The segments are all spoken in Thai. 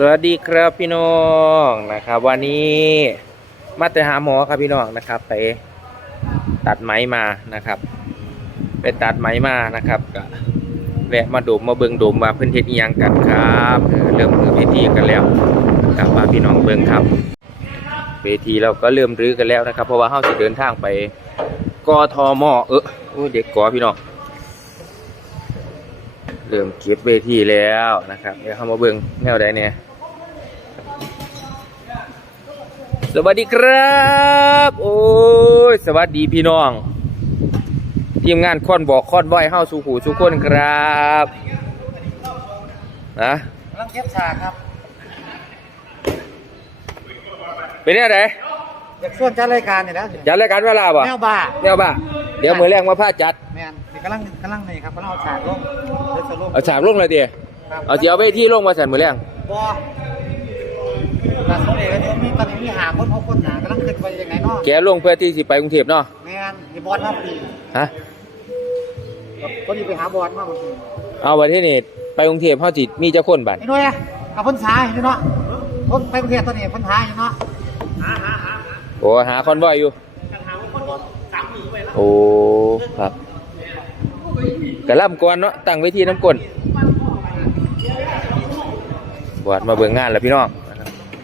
สวัสดีครับพี่น้องนะครับ วันนี้มาแต่หาหมอครับพี่น้องนะครับ ไปตัดไหมมานะครับ ไปตัดไหมมานะครับก็แวะมาดมมาเบิงดมว่าเพื่อนเฮ็ดอิหยังกันครับเริ่มมือเวทีกันแล้วนะครับมาพี่น้องเบิงครับเวทีเราก็เริ่มรื้อกันแล้วนะครับ เพราะว่าเฮาสิเดินทางไปกทมเออเด็กกอพี่น้องเริ่มเก็บเวทีแล้วนะครับ เดี๋ยวเข้ามาเบิ่งแนวใดเนี่ย สวัสดีครับ โอ้ย สวัสดีพี่น้อง ทีมงานค่อนบอกค่อนบ่อยเฮาสู่หูสู่คนครับนะกำลังเก็บฉากครับ เป็นแนวใดอยากส่วนจัดรายการเนี่ยนะจัดรายการเวลาบ่แนวบ้าแนวบ่าเดี๋ยวมือแรงมาพาจัดแมนนี่กำลังกำลังนี่ครับกำลังเอาฉากลงเดี๋ยวจะลงเอาฉากลงเลยดิครับเอาสิเอาเวทีลงมาใส่มือแรงบอแต่สมัยนี้มี ตอนนี้มีหาคนหกคนหากำลังขึ้นไปยังไงเนาะแกลงเพื่อที่สิไปกรุงเทพเนาะแมนมีบอลมาพอดีฮะพอดีไปหาบอลมาเมื่อกี้เอาวันที่นี่ไปกรุงเทพเฮาสิมีเจ้าคนบัดไอ้ด้วยอะกับพ้นสายอยู่เนาะพ้นไปกรุงเทพตอนนี้พ้นท้ายอยู่เนาะโอ้หาคอนวอยอยู่โอ้ครับกระล่ำกวนเนาะตั้งเวทีน้ำกลนบอดมาเบิ่งงานแล้วพี่น้องนะครับบ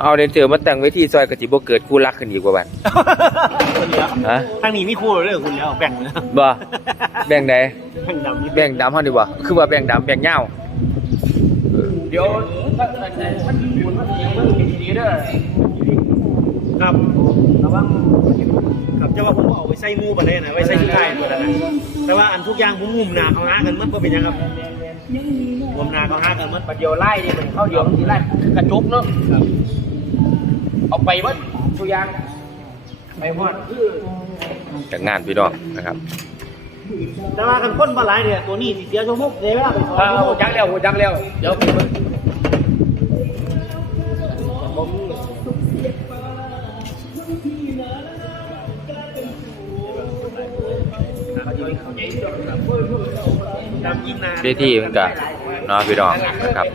เอาเดนเจอร์มาตั้งเวทีซอยกะจิบ่เกิดคู่รักขึ้นอีกว่าบัดคนเดียวฮะทางนี้มีคู่เรื่องคุณแล้วแบ่งนะบ่แบ่งใดแบ่งดำนี่แบ่งดำเฮาดีกว่าคือว่าแบ่งดำแบ่งเหย้าเดี๋ยวถ้ามันมีบุญมันยังมันเป็นดีเด้อครับระวังครับจะว่าผมเอาไปใส่งูไปเลยนะไว้ใส่ชุดไทยตัวนั้นนะแต่ว่าอันทุกอย่างผมมุมหนาเขาหากันมันก็เป็นยังครับมุมห นาเขาห้ากันมันปัดเดียวไล่นี่มันเข้าเดียวมันทีไล่กระจุกเนาะเอาไปวัดตัวอยางไปหอดคือจากงานพี่น้องนะครับ แต่ว่ากันพ่นปลาไหลเนี่ยตัวนี้สิเสียชั่วโมงเสียเวลาไปสองเออชั่วโมงจักแล้วจักแล้วเดี๋ยวไปเบิ่งดำยิงนาเวทีมันก็ เนาะพี่น้องนะครับ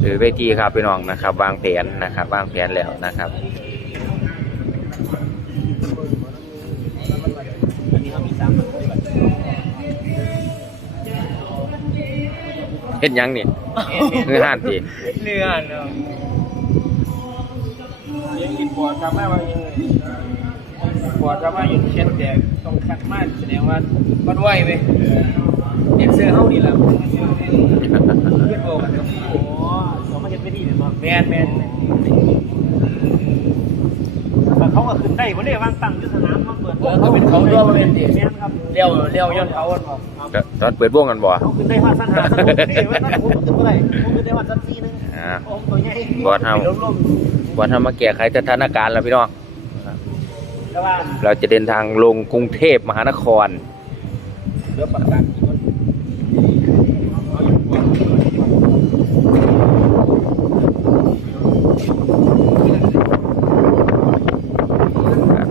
หรือเวทีครับพี่น้องนะครับ วางแผนนะครับ วางแผนแล้วนะครับเขามีสามแบบเฮ็ดหยังนี่คือห้านติเนื้อเนาะเลี้ยงกินปอดทำให้ว่า ยังไงปอดทำให้อยู่เช่นแต่ต้องคัดมากแสดงว่ามันไหวไหมเด็กเสื้อเฮานี่แหละเพื่อนโบกันครับโอ้สองมาเห็นไปที่เนี่ยมาแมนแมนแต่เขาก็ขึ้นได้เพราะเนี่ยวางตั้งยุทธนามเขาเปิดเขาเป็นเขาด้วยมาเป็นดิแมนครับเลี้ยวเลี้ยวย้อนเขาครับก็ตอนเปิดวงกันบ่เขาขึ้นได้ว่าสั้นหาสั้นนี่ว่าสั้นผมขึ้นเท่าไหร่ผมขึ้นได้ว่าสั้นซีนึงอ่าผมตัวใหญ่บอสเฮาลมวันทำมาแก้ไขสถานการณ์แล้วพี่น้องๆแต่ว่า เราจะเดินทางลงกรุงเทพมหานครเดี๋ยวประกาศอีกคน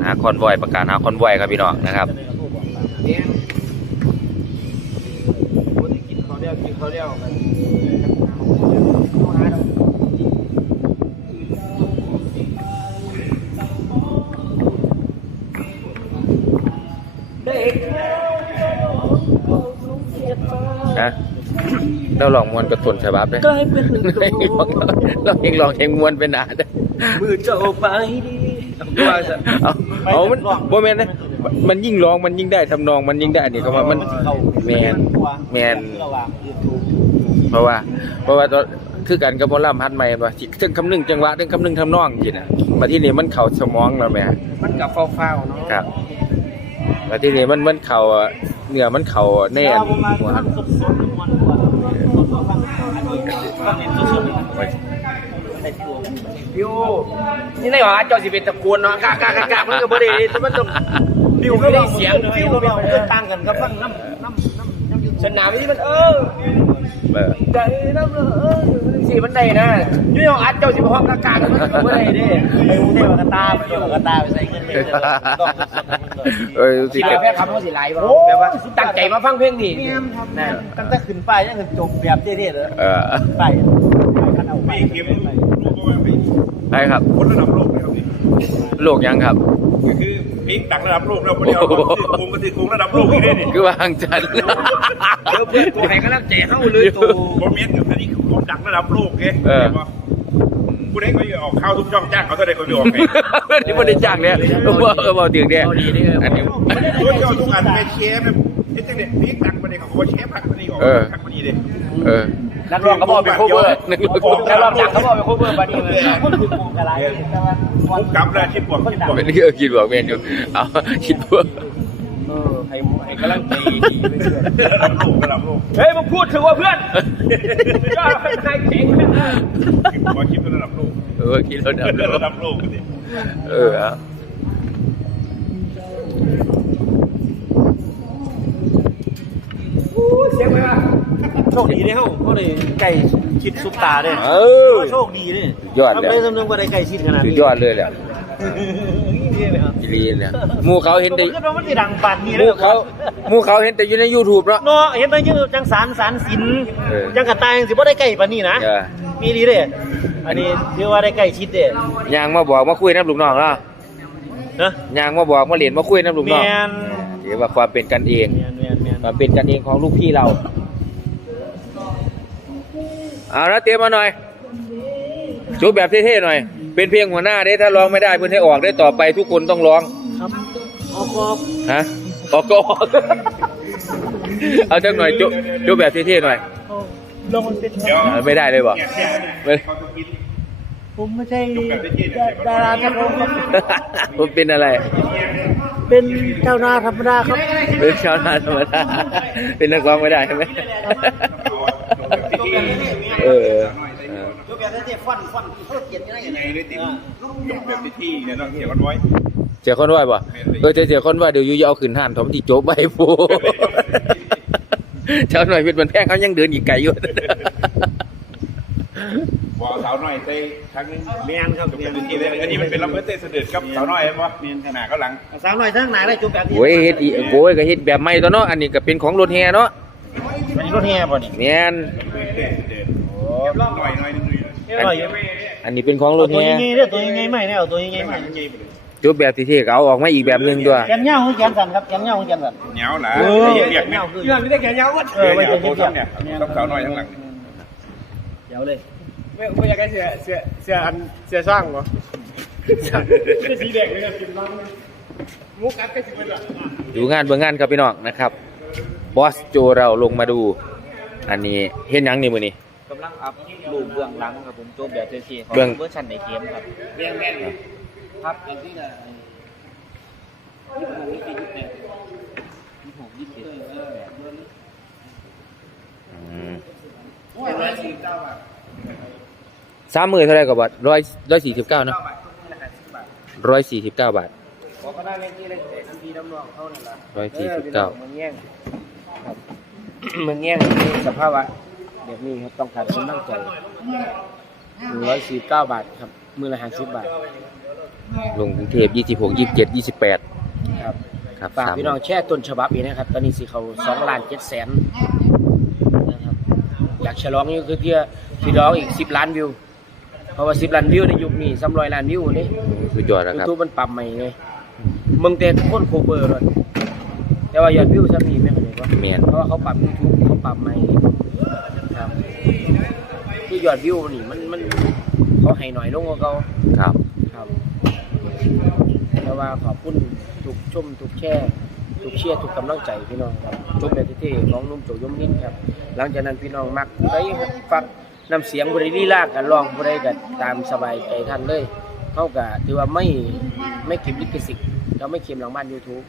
หาคอนวอยประกาศหาคอนวอยครับพี่น้องนะครับเนี่ยคนที่กินเขาเรียกกินเขาเรียก นะเราลองมวนกระตุนฉบับเลยกลายเป็นหนึ่งเราเองลองเองมวนเป็นอาได้มือจะออกไปดีว่าจะเอาเอามันบ่แม่นนะมันยิ่งร้องมันยิ่งได้ทำนองมันยิ่งได้นี่ก็ว่ามันแมนแมนระหว่างยูทูบเพราะว่า เพราะว่าตอนคือกันกับหมอลำฮัดใหม่ว่าสิถึงคำหนึงจังหวะถึงคำหนึงทำนองจิน่ะมาที่นี่มันเข้าสมองแล้วแหม่มันกับเฝ้าๆเนาะครับมาที่นี่มันมันเข้าอะ เนื้อมันเข่าแน่นหัวท่านสดสดๆมันกว่าสดๆฟังอันนี้ฟังเห็นวบิวนี่ในหอเจ้าสิเป็นตะโกนเนาะกากากากามันก็บ่ได้แต่มันต้องบิวก็ได้เสียงฟิบิววเราเราเดินตั้งกันก็ฟังน้ำน้ำน้ำน้ำสนามนี้มันเออ เออใจน้ำเออสิมันได้นะอยู่ในหออัดเจ้าสิบ่ฮอกกากามันก็บ่ได้เด้ไปกรุงเทพกระตาไปอยู่กระตาไปใส่เงินเลยต้องสดๆมันเลยเออสิสิเก็บแพ้คำว่าสิไหลบ่แบบว่าตั้งใจมาฟังเพลงนี่เนี่ยครับตั้งแต่ขึ้นป้ายยังจบแบบเท่ๆเลยเออป้ายขันเอาไปเกมลูกก็ว่าไปไปครับคนระดับโลกนะครับนี่โลกยังครับก็คือพีคดังระดับโลกแล้วคนเดียวก็คือคงก็คือคงระดับโลกอีกได้นี่คือวางจันทร์ เพื่อนตัวไหนก็รับใจเฮาเลยตัวโมเมนต์อันนี้คือคนดังระดับโลกไงผู้ใดก็ออกข้าวทุกช่องจ้างเขาเท่าใดก็จะออกไงนี่มันได้จ้างเนี่ยเออว่าเออว่าถึงเนี่ยเนี่ยอันนี้คนเจ้าทุกอันเป็นเชฟแบบเฮ้ยจังเนี่ยพีคดังประเด็นของเขาเชฟพักประเด็นออกพักประเด็นเลยเออ นักร้องก็บอกเป็นโคเวอร์นักร้องดังเขาบอกเป็นโคเวอร์บัดนี้เลยคนคือกูกระไรแต่ว่ามุกกำแล้วชิปบวกชิปบวก เป็นที่เออคิดบวกเมนอยู่เอาคิดบวกเอ อให้ให้กำลังใจดีไปเรื่อยระดับโลกระดับโลกเฮ้ยมึงพูดถึงว่าเพื่อนก็ให้เจ๋งชิปบวกชิประดับโลกเออคิดแล้วนะระดับโลกนี่เออเอาเสียงไปว่าโชคดีได้เฮ้าเขาเลยไก่ชิดซุปตาเนี่ยเออโชคดีเนี่ยยอดเลยทำได้สำนึกว่าได้ไก่ชิดขนาดสุดนี้ยอดเลยแหละ นี่เลยครับอีลีเนี่ยหมู่เขาเห็นแต่ผมคิดว่ามันสิดังปานนี้หเลยมู่เขาหมู่เขาเห็นแต่อยู่ใน YouTube เนาะ เนาะเห็นแต่ยืนจังสารสารสินเออ จังกระตายจังสิบ่ได้ใกล้ปานนี้นะเออมีดีเด้อันนี้ถือว่าได้ใกล้ชิดเด้ยางมาบอกมาคุยน้ำลูกน้องเนาะนะยางมาบอกมาเรียนมาคุยน้ำลูกแมน้องนเดี๋ยวว่าความเป็นกันเอง แมนแมนแมนความเป็นกันเองของลูกพี่เราเอาละเตรียมมาหน่อยจูบแบบเท่ๆหน่อย เป็นเพียงหัวหน้าเด้ถ้าร้องไม่ได้เพื่อนให้ออกได้ต่อไปทุกคนต้องร้องครับออกออกฮะออกก็ออกเอาจักหน่อยจุจุแบบเท่ๆหน่อยลงมันเป็นเดี๋ยวเอาไม่ได้เลยบอกเนี่ยเนี่ยไม่เขาจะกินผมไม่ใช่จุกแบบเท่ๆเนี่ยดาราครับผมผมเป็นอะไร เป็นเจ้าหน้าธรรมดาครับเป็นชาวนาธรรมดาเป็นนักร้องไม่ได้ใช่ไหมเออ เออยกแบบนี้ฟันฟันเขาเขียนยังไงยังไงเลยติ๊จุกแบบที่เนี่ยเนาะเกี่ยวกันไว้เสียคนว่าป่ะเออแต่เสียคนว่าเดี๋ยวอยูจะเอาขืนห่านถมที่โจ๊บใบโพเจ้าหน่อยเป็นมันแพงเขายังเดินอีกไกลอยู่บอกสาวน้อยใส่ครั้งนึงแมนครับจุกแบบที่เลยอันนี้มันเป็นลำเบิดเต้เสด็จกับสาวน้อยเห็นปะเมียนขนาดก็หลังสาวหน่อยทั้งหนาได้จุบแบบนี้โอ้ยเฮ็ดอีโอ้ยก็เฮ็ดแบบใหม่ตัวเนาะอันนี้ก็เป็นของรถแห่เนาะอันนี้รถแห่ป่ะนี่แม่นเต้เสด็จโอ้น้อยน้อยนึงเลย อร่อยอยู่อันนี้เป็นของรถตัวแห่ยังไงเนี่ยตัวยังไงไม่เนี่ยเอาตัวยังไงยังไงไม่ยังไงไปเลยจุบแบบที่เท่ๆก็เอาออกมาอีกแบบหนึงด้วย แกนเงาของแกนสันครับแกนเงาของแกนสันเหนียวหนาเออเรียกเนี่ยเรื่องนี้ได้แก่ยาววัดเออไม่เนี่ยใช่โคเทียตบรเนี่ยต้องสาวน้อยทั้งหลังเดี๋ยวเลยไม่ไม่อยากได้เสียเสียเสียอันเสียสร้างเหรอสีแดงเลยนะกินบ้างมุกอัดก็สิบเป็นหลักดูงานเบิ่งงานครับพี่น้องนะครับบอสโจเราลงมาดู อันนี้เฮ็ดหยังนี่มื้อนี้ กำลังอัพรูปเบื้องหลังครับผมโจบแบบเท่ๆของเบื้อง เวอร์ชันในเกมครับเรียงแม่นครับอย่างที่น่ะยี่สิบหกยี่สิบแปดยี่สิบหกยี่สิบเจ็ดเอออืมร้อยสี่เก้าบาทสามหมื่นเท่าไหร่กับบาทร้อยร้อยสี่สิบเก้าเนาะบาทนี่แหละสิบบาทร้อยสี่สิบเก้าบาท บอกก็ได้เล่นที่เล่นเตะทันทีน้ำนองเขานั่นแหละร้อยสี่สิบเก้าเมืองแย่งครับเมืองแย่งมีสภาพอะ แบบนี้ครับต้องการคนตั้งใจร้อยสี่เก้าบาทครับ มือละห้าสิบบาทลงกรุงเทพยี่สิบหกยี่สิบเจ็ดยี่สิบแปดครับครับฝากสามพี่น้องแช่ต้นฉบับอีกนะครับ ตอนนี้สิเขาสองล้านเจ็ดแสนนะครับอยากฉลองนี่คือเพื่อพี่น้องอีกสิบล้านวิว เพราะว่าสิบล้านวิวในยุคนี้สามร้อยล้านวิวนี่สุดยอดนะยูครับ ทูบมันปรับใหม่ไงมึงแต่คนโคเบอร์เลยแต่ว่ายอดวิวจะมีไหมคนนี้ก็เมียนเพราะว่าเขาปรับยูทูบเขาปรับใหม่ครับ คือยอดวิวนี่มันมันเขาให้หน่อยลงกว่าเขาครับครับแต่ว่าขอบคุณทุกชมทุกแช่ทุกเชียร์ทุกกำลังใจพี่น้องครับชมแบบเท่ๆของนุ่มโจยมนินครับ หลังจากนั้นพี่น้องมักผู้ใดฟังน้ำเสียงบริลีลากกันร้องผู้ใดกันตามสบายใจท่านเลยเขาก็ถือว่าไม่ไม่เก็บลิขสิทธิ์เราไม่เค็มหลังบ้านยูทูบ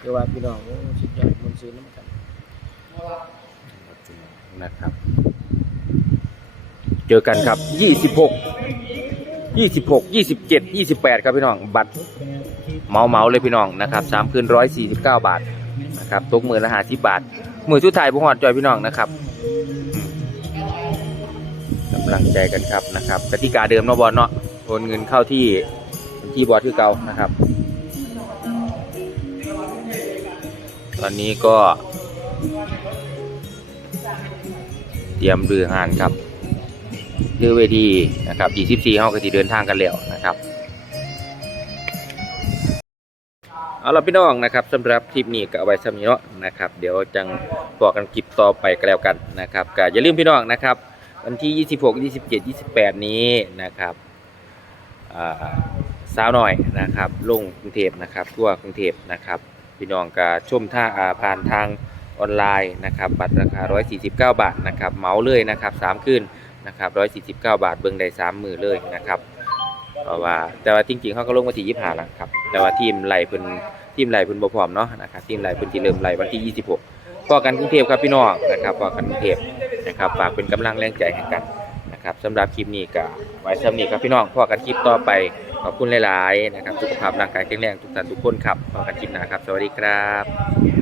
ถือว่าพี่น้องโอ้สุดยอดมันซื้อน้ำกันนะครับ เจอกันครับยี่สิบหกยี่สิบหกยี่สิบเจ็ดยี่สิบแปดครับพี่น้องบัตรเมาเมาเลยพี่น้องนะครับสามคืนร้อยสี่สิบเก้าบาทนะครับตกมือละหาสิบบาทมือสุดท้ายบุหอดจอยพี่น้องนะครับกำลังใจกันครับนะครับกติกาเดิมเนาะบอลเนาะโอนเงินเข้าที่บัญชีบอสคือเก่านะครับ ตอนนี้ก็ เตรียมเรือหานครับ เรือเวทีนะครับ 24เฮาก็สิเดินทางกันแล้วนะครับเอาล่ะพี่น้องนะครับสำหรับคลิปนี้ก็เอาไว้สำนีเนาะนะครับ เดี๋ยวจังบอกกันคลิปต่อไปก็แล้วกันนะครับก็อย่าลืมพี่น้องนะครับ วันที่ 26 27 28 นี้นะครับสาวหน่อยนะครับลงกรุงเทพนะครับทั่วกรุงเทพนะครับ พี่น้องก็ชมท่าอาผ่านทางออนไลน์นะครับบัตรราคา 149 บาทนะครับเหมาเลยนะครับ3คืน นะครับ149บาทเบิ่งได้3มือเลยนะครับเพราะว่าแต่ว่าจริงๆเขาก็ลงวันที่25แล้วครับ แต่ว่าทีมไหลเพิ่นทีมไหลเพิ่นบ่พร้อมเนาะนะครับทีมไหลเพิ่นสิเริ่มไหลวันที่26พอกันกรุงเทพครับพี่น้องนะครับพอกันกรุงเทพนะครับฝากเป็นกำลังแรงใจให้กันนะครับสำหรับคลิปนี้ก็ไว้สำนี้ครับพี่น้องพอกันคลิปต่อไปขอบคุณหลายๆนะครับสุขภาพร่างกายแข็งแรงทุกท่านทุกคนครับพอกันคลิปหน้าครับ สวัสดีครับ